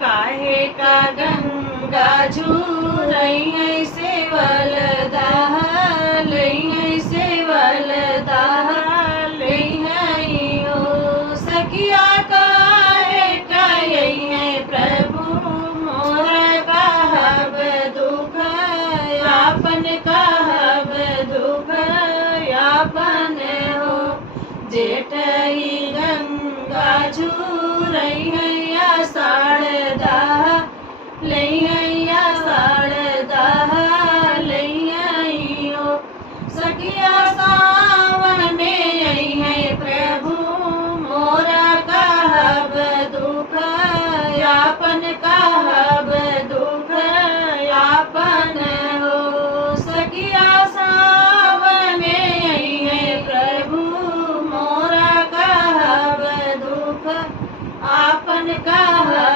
काहे का गंगा झूरई है सेवल दाह लई है सेवल दाह लई है ओ सखिया काहे काई है प्रभु मोर कहब दुख आपन कहब दुख आपन हो जेठई गंगा झूरई हैया साड़दाह लई हैया साड़दाह लई हो सखिया सावन में आई है प्रभु मोरा कहब दुख आपन कहब दुख आपन हो सखिया सावन में आई है प्रभु मोरा कहब दुख आपन कहब